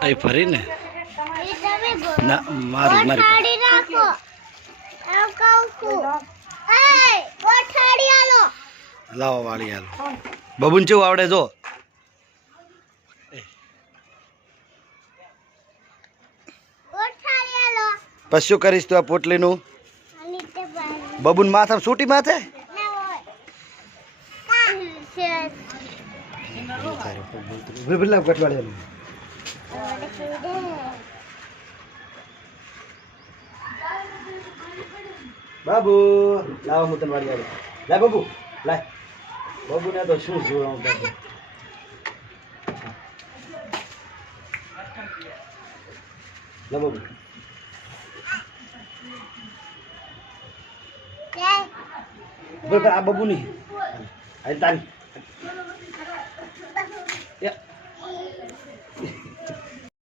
અહીં ફરીને ના મારી મારી લાવો વાળી હાલો બબુન કેવું આવડે જો પછી શું કરીશ તું આ પોટલીનું બબુન માથા છૂટી માથે બાબુ લાવો હું તને વાળી આવે લાય બાબુ લાય બાબુ ને તો શું જોવા બાબુ લા બાબુ આ બાબુ ની તારી